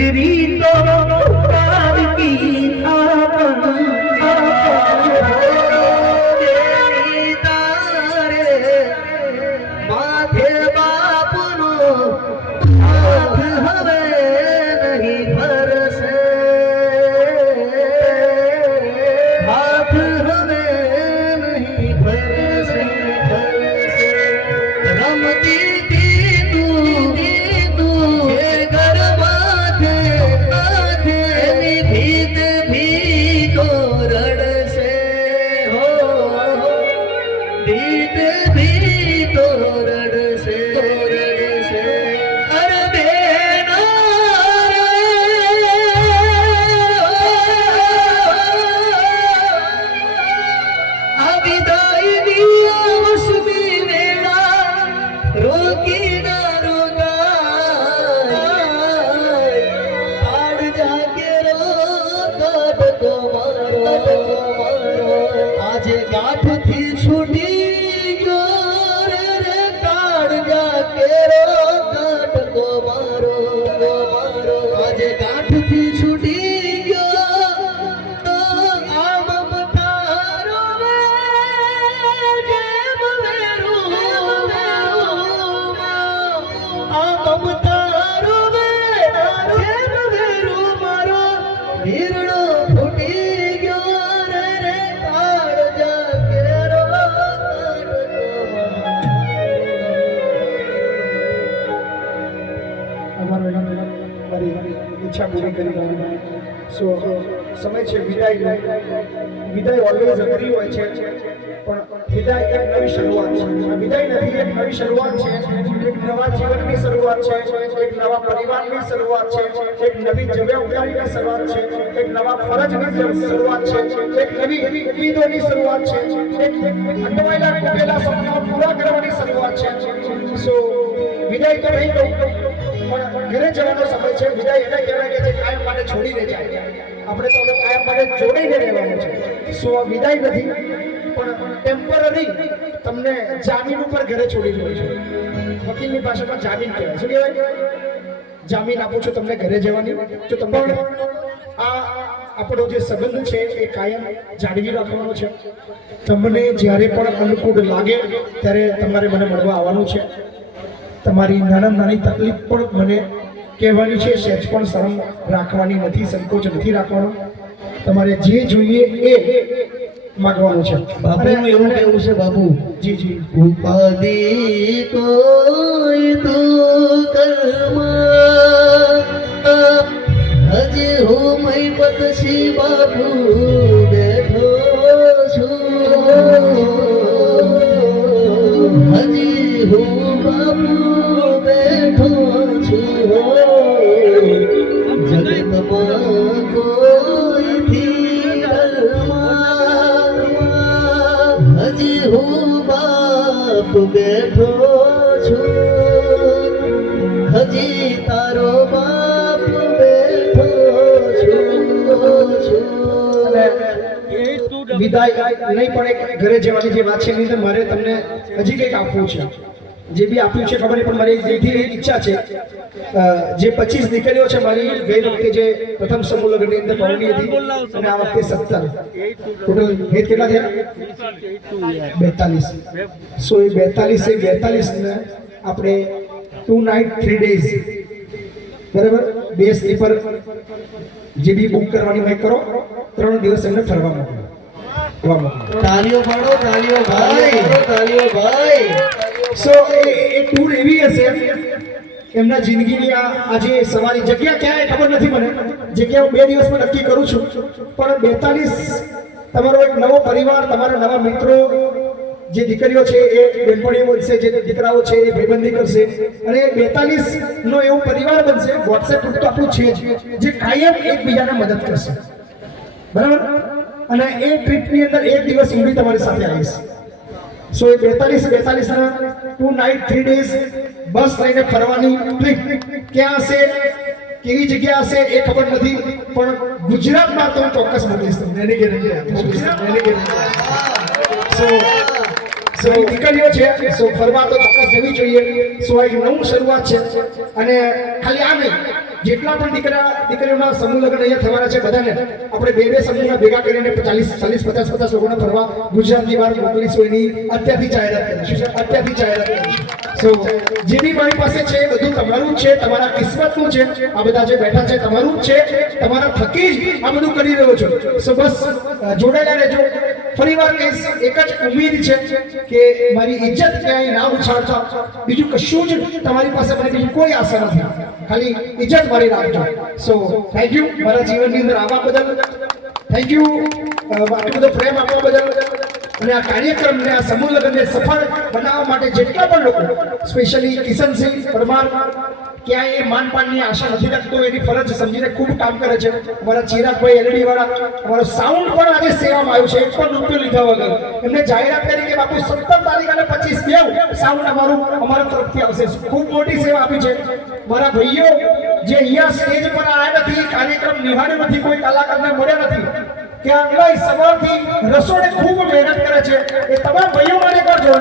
દીકરી તો પુકાર કી આજે ગાંઠ થી છૂટી ગયો રે કાળ જા કેરો કાટકો મારો આજે ગાંઠ થી છૂટી ગયો આમ મતારો જેમ વેરું આમ મતારો જેમ વેરું મારો વીરણો ફૂટી ગયો રે કાળ જા કેરો મારી ઈચ્છા પૂરી કરી દઉં. સો સમય છે વિદાય. વિદાય ઓલવેઝ અઘરી હોય છે, પણ વિદાય એક નવી શરૂઆત છે. આ વિદાય નથી, એક નવી શરૂઆત છે, એક નવા જીવનની શરૂઆત છે, એક નવા પરિવારની શરૂઆત છે, એક નવી જવાબદારીની શરૂઆત છે, એક નવા ફરજની શરૂઆત છે, એક નવી ઉમ્મીદોની શરૂઆત છે, એક અટવાયેલા ખૂટેલા સપનાઓ પૂરા કરવાની શરૂઆત છે. સો વિદાય તો નહીં કહું, પણ ઘરે જવાનો સમય છે. વિદાય એને કહેવાય કે જે કાયમ માટે છોડીને જાય. આપણે તો હવે કાયમ માટે જોડીને રહેવાનું છે. સો વિદાય નથી, પણ ટેમ્પરરી તમને જામીન ઉપર ઘરે છોડી દઉં છું. વકીલની ભાષામાં જામીન કહેવાય. શું કહેવાય? જામીન આપું છું તમને ઘરે જવાની. તો તમને આ આપણો જે સંબંધ છે એ કાયમ જાળવી રાખવાનો છે. તમને જ્યારે પણ અનુકૂળ લાગે ત્યારે તમારે મને મળવા આવવાનું છે. તમારી નાની તકલીફ પણ મને કહેવાની છે. સહેજ પણ શરમ રાખવાની નથી, સંકોચ નથી રાખવાનો. તમારે જે જોઈએ એ માગવાનું છે. બાપુનું એવું કેવું છે બાપુ, જી જી, ઉપાધિ કોઈ તો કર્મા હજી હું મય પતસી બાપુ બેઠો છું. હજી હું બાપુ બેઠો છું. જગતમાં કોઈથી ડરમાં હજી હું બાપ બેઠો છું. હજી તારો બાપ બેઠો છું. વિદાય નહીં પણ એક ઘરે જવાની જે વાત છે એની અંદર મારે તમને હજી કંઈક આપવું છે. જે બી આપ્યું છે ખબર નહીં, પણ મારી જેથી ઈચ્છા છે. જે 25 દીકરીઓ છે મારી, ગઈ વખતે જે પ્રથમ સમૂહ લગ્નની અંદર પરણી હતી અને આ વખતે 17 ટોટલ ભેદ કેટલા થયા? 42. સો એ 42 ને આપણે 2 નાઇટ 3 ડેઝ, બરાબર, 2 સ્લીપર જે બી બુક કરવાની હોય કરો, 3 દિવસ એમને ફરવા મોકલો. તાલીઓ પાડો, તાલીઓ ભાઈ, તાલીઓ ભાઈ. સો એ ટૂર એવી હશે એમના જિંદગીની. આજે સવારી જગ્યા ક્યાંય ખબર નથી મને, જગ્યા હું 2 દિવસમાં નક્કી કરું છું, પણ 42 તમારો એક નવો પરિવાર, તમારા નવા મિત્રો, જે દીકરીઓ છે એ બેનપણીઓ બનશે, જે દીકરાઓ છે એ ભાઈબંધી કરશે, અને 42 નો એવો પરિવાર બનશે. વોટ્સએપ ગ્રુપ તો આપણું છે જ, જે કાયમ એકબીજાને મદદ કરશે, બરાબર. અને એ ટ્રીપની અંદર 1 દિવસ હું બી તમારી સાથે આવીશ. સો એ 42 ના 2 નાઇટ 3 ડેઝ બસ લઈને ફરવાની ટ્રીપ. ક્યાં હશે, કેવી જગ્યા હશે એ ખબર નથી, પણ ગુજરાતમાં તો હું ચોક્કસ મોકલીશ તમને, એની ગેરંટી આપીશ. સો દીકરીઓ છે, સો ફરવા તો ચોક્કસ જવી જોઈએ. સો એક નવું શરૂઆત છે. અને ખાલી આ નહીં, જેટલા પણ દીકરીઓના સમૂહ લગ્ન અહીંયા થવાના છે બધાને આપણે બે સમૂહના ભેગા કરીને 40-50 લોકોને ફરવા ગુજરાતની બહાર મોકલીશું. એની અત્યારથી જાહેરાત કરીશું. અત્યારથી જાહેરાત કરીશું. સો જે બી મારી પાસે છે એ બધું તમારું જ છે, તમારા કિસ્મતનું છે. આ બધા જે બેઠા છે તમારું જ છે, તમારા થકી જ આ બધું કરી રહ્યો છો. સો બસ જોડાયેલા રહેજો. ફરીવાર કહીશ, એક જ ઉમ્મીદ છે કે મારી ઇજ્જત ક્યાંય ના ઉછાળતા. બીજું કશું જ તમારી પાસે મને બીજી કોઈ આશા નથી, ખાલી ઇજ્જત મારી રાખજો. સો થેન્ક યુ મારા જીવનની અંદર આવવા બદલ, થેન્ક યુ આટલો બધો પ્રેમ આપવા બદલ. અને આ કાર્યક્રમને, આ સમૂહ લગ્નને સફળ બનાવવા માટે જેટલા પણ લોકો, સ્પેશિયલી કિશનસિંહ પરમાર, ક્યાંય એ માનપાનની આશા નથી રાખતો, એની ફરજ સમજીને ખૂબ કામ કરે છે. અમારા ચિરાગભાઈ એલડી વાળા, અમારો સાઉન્ડ પણ આજે સેવામાં આવ્યું છે, એક પણ રૂપિયો લીધા વગર. એમને જાહેરાત કરી કે બાપુ 17 તારીખ અને 25 સાઉન્ડ અમારા તરફથી આવશે. ખૂબ મોટી સેવા આપી છે. મારા ભાઈઓ જે અહીંયા સ્ટેજ પર આવ્યા નથી, કાર્યક્રમ નિહાળ્યો નથી, કોઈ કલાકારને મળ્યા નથી, ક્યાં સવારથી રસોડે ખૂબ મહેનત કરે છે, એ તમામ ભાઈઓ માટે કરજો.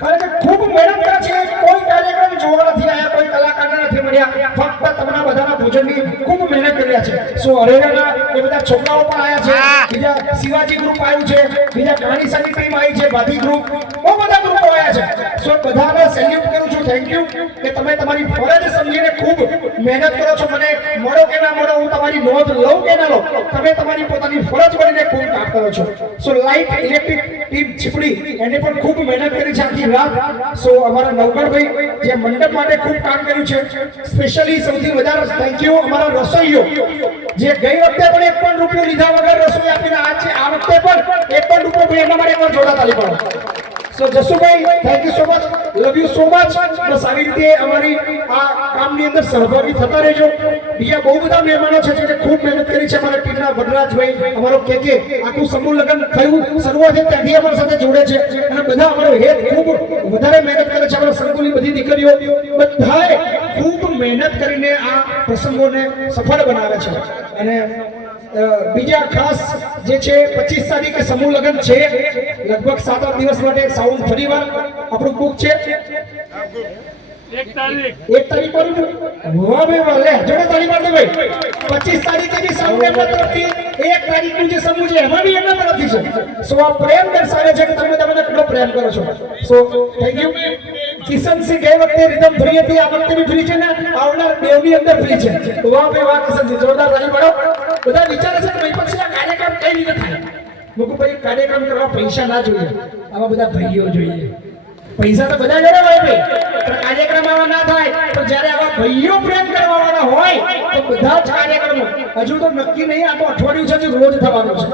કારણ કે ખૂબ મહેનત કરે છે. કોઈ કાર્યક્રમ જોવા નથી આવ્યા, કોઈ કલાકારને નથી મળ્યા, ફક્ત તમારા બધાના ભોજનની ખૂબ મહેનત કર્યા છે. સો હરેરાના એ બધા છોકરાઓ પણ આવ્યા છે, બીજા શિવાજી ગ્રુપ આવ્યું છે, બીજા કાણીસાની ટીમ આવી છે, ભાભી ગ્રુપ, બહુ બધા ગ્રુપો આવ્યા છે. સો બધાને સેલ્યુટ કરું છું. થેન્ક યુ કે તમે તમારી ફરજ સમજીને ખૂબ મહેનત કરો છો. મને મળો કે ના મળો, હું તમારી નોંધ લઉં કે ના લઉં, તમે તમારી પોતાની ફરજ બનીને ખૂબ કામ કરો છો. સો લાઇટ ઇલેક્ટ્રિક ટીમ છીપડી, એને પણ ખૂબ મહેનત કરી છે આખી રાત. સો અમારા નવગણભાઈ જે મંડપ માટે ખૂબ કામ કર્યું છે, સ્પેશિયલી સૌથી વધારે થેન્ક યુ અમારા રસોઈઓ, જે ગઈ વખતે પણ એક પણ રૂપિયો લીધા વગર રસોઈ આપીને આ વખતે પણ એક પણ રૂપિયો ભાઈ એના માટે પણ જોડા તાલી પાડો. So Jasubhai, thank you so much, love you so much. બસ આવી રીતે અમારી આ કામની અંદર સહભાગી થતા રહેજો. બીજા બહુ બધા મહેમાનો છે જે ખૂબ મહેનત કરી છે. અમારા ટીમના વનરાજભાઈ, અમારો કે આખું સમૂહ લગ્ન થયું શરૂઆત ત્યાંથી અમારી સાથે જોડે છે, અને બધા અમારો હેત ખૂબ વધારે મહેનત કરે છે. અમારા સંકુલની બધી દીકરીઓ બધાએ ખૂબ મહેનત કરીને આ પ્રસંગોને સફળ બનાવે છે. અને બીજા ખાસ જે છે 25 તારીખે સમૂહ લગ્ન છે, લગભગ 7-8 દિવસ માટે સાઉન્ડ ફરીવાર આપણું બુક છે. 1 તારીખ પર વાહ ભાઈ વાહ, લે જોડે તાળી પાડો ભાઈ. 25 તારીખે બી સાઉન્ડ એમના તરફથી, 1 તારીખનું જે સમૂહ છે એમાં બી એમના તરફથી છે. સો આ પ્રેમ દર્શાવે છે કે તમે કેટલો પ્રેમ કરો છો. So thank you. કિશનસિંહ ગઈ વખતે રિધમ ફ્રી હતી, આ વખતે બી ફ્રી છે ને આવનાર દેવની અંદર ફ્રી છે. વાહ ભાઈ વાહ કિશનસિંહ, જોરદાર તાળી પાડો. બધા વિચારે છે કે ભાઈ પછી આ કાર્યક્રમ કઈ રીતે થાય. મુકુભાઈ, કાર્યક્રમ કરવા પૈસા ના જોઈએ, આવા બધા ભાઈઓ જોઈએ. પૈસા તો બધા જોડે હોય ભાઈ, પણ કાર્યક્રમ આવા ના થાય. પણ જ્યારે આવા ભાઈઓ પ્રેમ કરવાવાળા હોય તો બધા જ કાર્યક્રમો, હજુ તો નક્કી નહીં, આ તો અઠવાડિયું છે, રોજ થવાનું છે.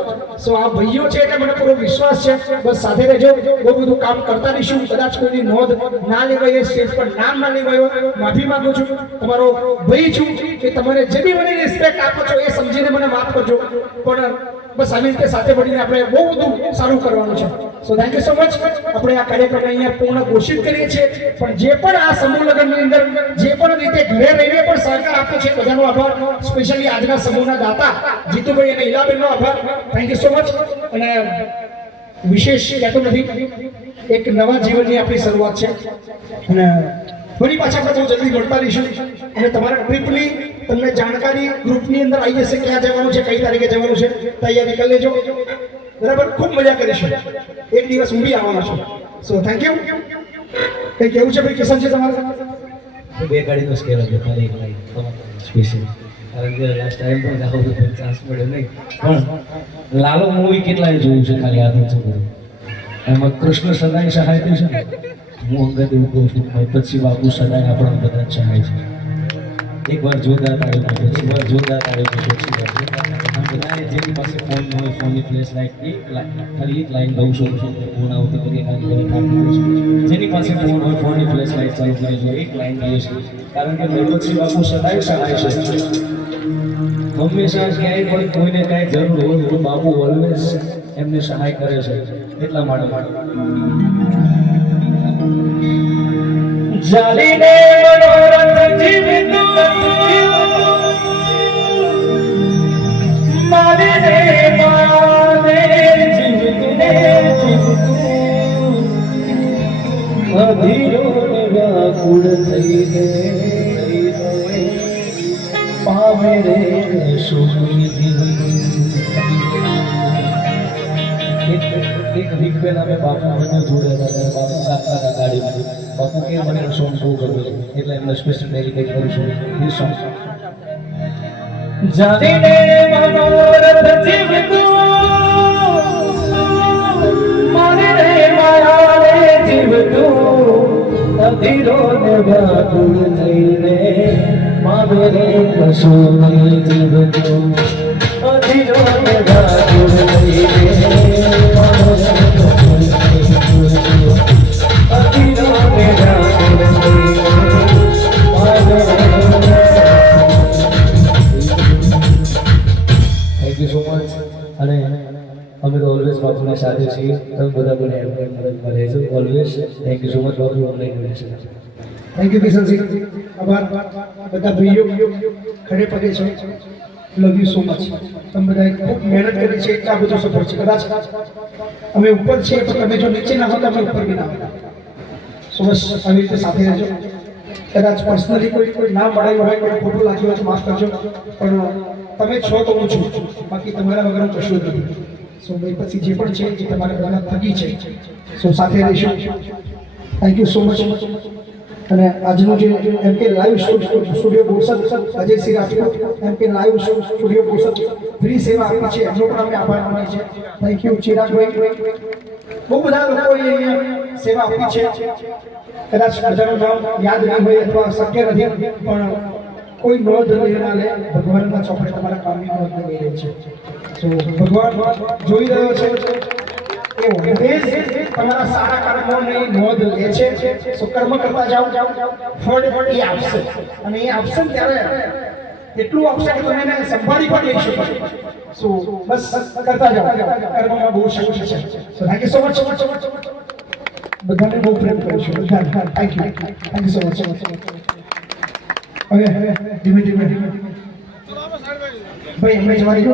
સો આ ભાઈઓ છે એટલે મને પૂરો વિશ્વાસ છે. બસ સાથે રહેજો, બહુ બધું કામ કરતા રહીશું. કદાચ કોઈની નોંધ ના લેવાય, સ્ટેજ પર નામ ના લેવાય, માફી માંગુ છું. તમારો ભાઈ છું કે તમારે જે બી મને રિસ્પેક્ટ આપો છો એ સમજીને મને માફ કરજો. પણ બસ આવી રીતે સાથે મળીને આપણે બહુ બધું સારું કરવાનું છે. So thank you so much. આપણે આ કાર્યક્રમને અહીંયા પૂર્ણ ઘોષિત કરીએ છીએ. પણ જે પણ આ સમૂહ લગ્નની અંદર જે પણ રીતે ઘરે રહીને પણ સહકાર આપ્યો છે, બધાનો આભાર. સ્પેશિયલી આજના સમૂહના દાતા જીતુભાઈ અને ઈલાબેનનો આભાર. Thank you so much. અને વિશેષ કહેતો નથી, એક નવા જીવનની આપણી શરૂઆત છે. અને ફરી પાછા આપણે બહુ જલ્દી મળતા રહીશું. અને તમારા ટ્રીપની તમને જાણકારી ગ્રુપની અંદર આવી જશે, ક્યાં જવાનું છે, કઈ તારીખે જવાનું છે, તૈયારી કરી લેજો. બરાબર, ખૂબ મજા કરીશું. એક દિવસ હું બી આવવાનો છું. So thank you. કંઈ કેવું છે ભાઈ કિશનજી તમારે? બે ગાડીનો સ્કેલ હતો, ખાલી એક લાઈન સ્પેશિયલ. કારણ કે લાસ્ટ ટાઈમ પણ જાવ તો ચાન્સ મળ્યો નહીં. પણ લાલો મૂવી કેટલાય જોયું છે, ખાલી આ તો એમાં કૃષ્ણ સદાય સહાય છે ને. હું અંગત એવું કહું છું, પછી બાપુ સદાય આપણા બધા સહાય છે. એકવાર જોરદાર તાળી પાડો, એકવાર જોરદાર તાળી પાડો. બધાએ જેની પાસે ફોન હોય, ફોનની ફ્લેશ લાઇટ ખાલી એક લાઈન દઉં છું, ફોન આવતી વખતે ખાલી કામ કરું છું. જેની પાસે ફોન હોય, ફોનની ફ્લેશ લાઇટ ચાલુ કરી જો, એક લાઈન કહીએ છીએ. કારણ કે પછી બાપુ સદાય સહાય છે. હંમેશા ક્યાંય પણ કોઈને કાંઈ જરૂર હોય તો બાપુ ઓલવેઝ એમને સહાય કરે છે. એટલા માટે જાલીને મનોરથ જીવતું મારે રે મારે જીવતું અધીરો વ્યાકુળ થઈ ગયે. એક વીક પહેલા અમે બાપુ બંને જોડે હતા ત્યારે બાપુ ગાતા હતા ગાડીમાં બાપુ કે મને સોંગ બહુ ગમે છે એટલે એમને સ્પેશિયલ ડેડિકેટ કરું છું એ સોંગ જાણીને મનોરથ જીવતું મારે મારા જીવતું અધીરો ને વ્યાકુળ થઈને મારે રે કશું નહીં જીવતું અધીરો ને વ્યાકુળ થઈને મારે રે કશું નહીં જીવતું અધીરો ને વ્યાકુળ થઈને મારે રે થેન્ક યુ સો મચ અને અમે તો ઓલવેઝ બાપુની સાથે છીએ તમે બધા મને મદદમાં રહેજો always thank you so much બાપુ અમને ઇન્વિટેશન થેન્ક યુ કિશનસિંહ આભાર બધા ભાઈઓ ખડે પગે છે લવ યુ સો મચ તમે બધા ખૂબ મહેનત કરી છે એટલા બધું સફળ છે કદાચ અમે ઉપર છીએ પણ તમે જો નીચે ના હોતા અમે ઉપર બી ના હોતા સો બસ આવી રીતે સાથે રહેજો કદાચ પર્સનલી કોઈ ના મળાયું હોય કોઈ ખોટું લાગ્યું હોય તો માફ કરજો પણ તમે છો તો હું છું બાકી તમારા વગર કશું જ નથી સો ભાઈ પછી જે પણ છે એ તમારા બધા થકી છે સો સાથે રહીશું થેન્ક યુ સો મચ અને આજનું જે એમ કે લાઈવ સ્ટુડિયો બોરસદ અજયસિંહ રાજપૂત એમ કે લાઈવ સ્ટુડિયો બોરસદ ફ્રી સેવા આપી છે એમનો પણ અમે આભાર માનીએ છીએ થેન્ક યુ ચિરાગભાઈ બહુ બધા લોકોએ અહીંયા સેવા આપી છે કદાચ બધાનું નામ યાદ નહીં હોય અથવા શક્ય નથી પણ કોઈ નોંધ લેના લે ભગવાનના ચોપડે તમારા કામની નોંધ લઈ લે છે તો ભગવાન જોઈ રહ્યો છે એ ઓલવેઝ તમારા સારા કર્મોની નોંધ લે છે સો કર્મ કરતા જાઓ ફળ એ આપશે અને એ આપશે ને ત્યારે એટલું આપશે કે તમે એને સંભાળી પણ લઈ શકો સો બસ કરતા જાઓ કર્મમાં બહુ શક્તિ છે so thank you so much બધાને બહુ પ્રેમ કરું છું બધાને થેન્ક યુ સો મચ હવે ધીમે ધીમે ભાઈ એમને જવાની